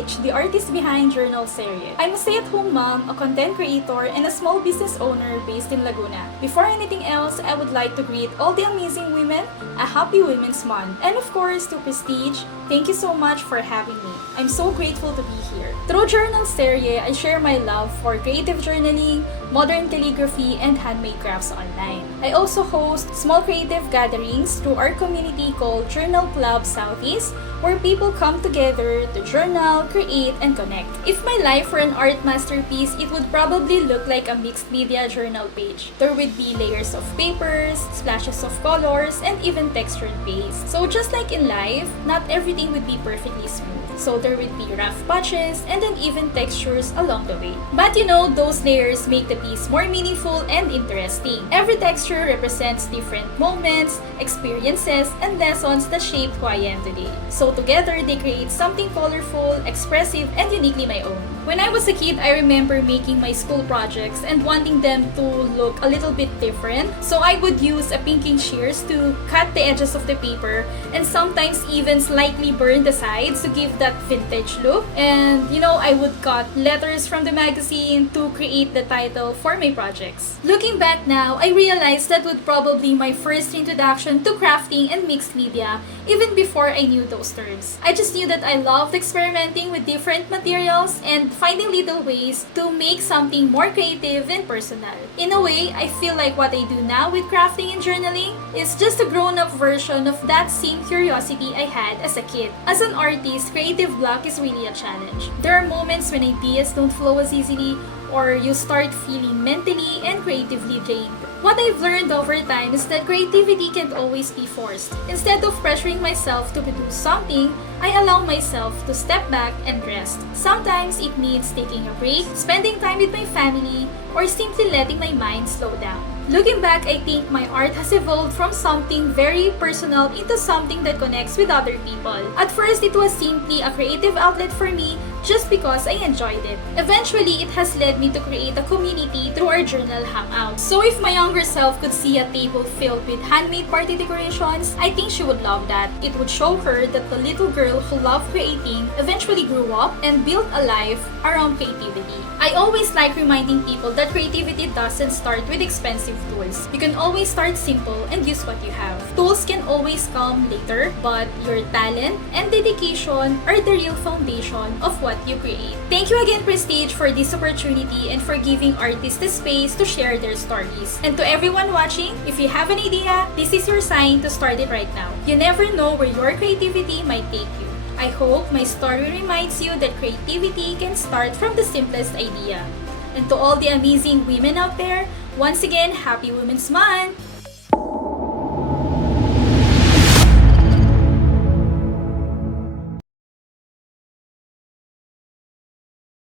Prestige, the artist behind 𝗔𝗃𝗴 𝗣𝗽𝗲𝗃𝗲. I'm a stay-at-home mom, a content creator, and a small business owner based in Laguna. Before anything else, I would like to greet all the amazing women a happy Women's Month. And of course, to Prestige, thank you so much for having me. I'm so grateful to be here. Through 𝗔𝗃𝗴 𝗣𝗽𝗲𝗃𝗲, I share my love for creative journaling, modern calligraphy, and handmade crafts online. I also host small creative gatherings through our community called 𝗃𝗃𝗲𝗹𝗹𝗲, where people come together to journal, create, and connect. If my life were an art masterpiece, it would probably look like a mixed media journal page. There would be layers of papers, splashes of colors, and even textured paste. So just like in life, not everything would be perfectly smooth. So there would be rough patches and uneven textures along the way. But you know, those layers make the piece more meaningful and interesting. Every texture represents different moments, experiences, and lessons that shaped who I am today. So together, they create something colorful, expressive, and uniquely my own. When I was a kid, I remember making my school projects and wanting them to look a little bit different. So I would use a pinking shears to cut the edges of the paper and sometimes even slightly burn the sides to give that vintage look. And you know, I would cut letters from the magazine to create the title for my projects. Looking back now, I realized that would probably my first introduction to crafting and mixed media, even before I knew those terms. I just knew that I loved experimenting with different materials and finding little ways to make something more creative and personal. In a way, I feel like what I do now with crafting and journaling is just a grown-up version of that same curiosity I had as a kid. As an artist, creative block is really a challenge. There are moments when ideas don't flow as easily, or you start feeling mentally and creatively drained. What I've learned over time is that creativity can't always be forced. Instead of pressuring myself to produce something, I allow myself to step back and rest. Sometimes it means taking a break, spending time with my family, or simply letting my mind slow down. Looking back, I think my art has evolved from something very personal into something that connects with other people. At first, it was simply a creative outlet for me just because I enjoyed it. Eventually, it has led me to create a community through our journal hangouts. So if my younger self could see a table filled with handmade party decorations, I think she would love that. It would show her that the little girl who loved creating eventually grew up and built a life around creativity. I always like reminding people that creativity doesn't start with expensive tools. You can always start simple and use what you have. Tools can always come later, but your talent and dedication are the real foundation of what you create. Thank you again, Prestige, for this opportunity and for giving artists the space to share their stories. And to everyone watching, if you have an idea, this is your sign to start it right now. You never know where your creativity might take you. I hope my story reminds you that creativity can start from the simplest idea. And to all the amazing women out there, once again, happy Women's Month!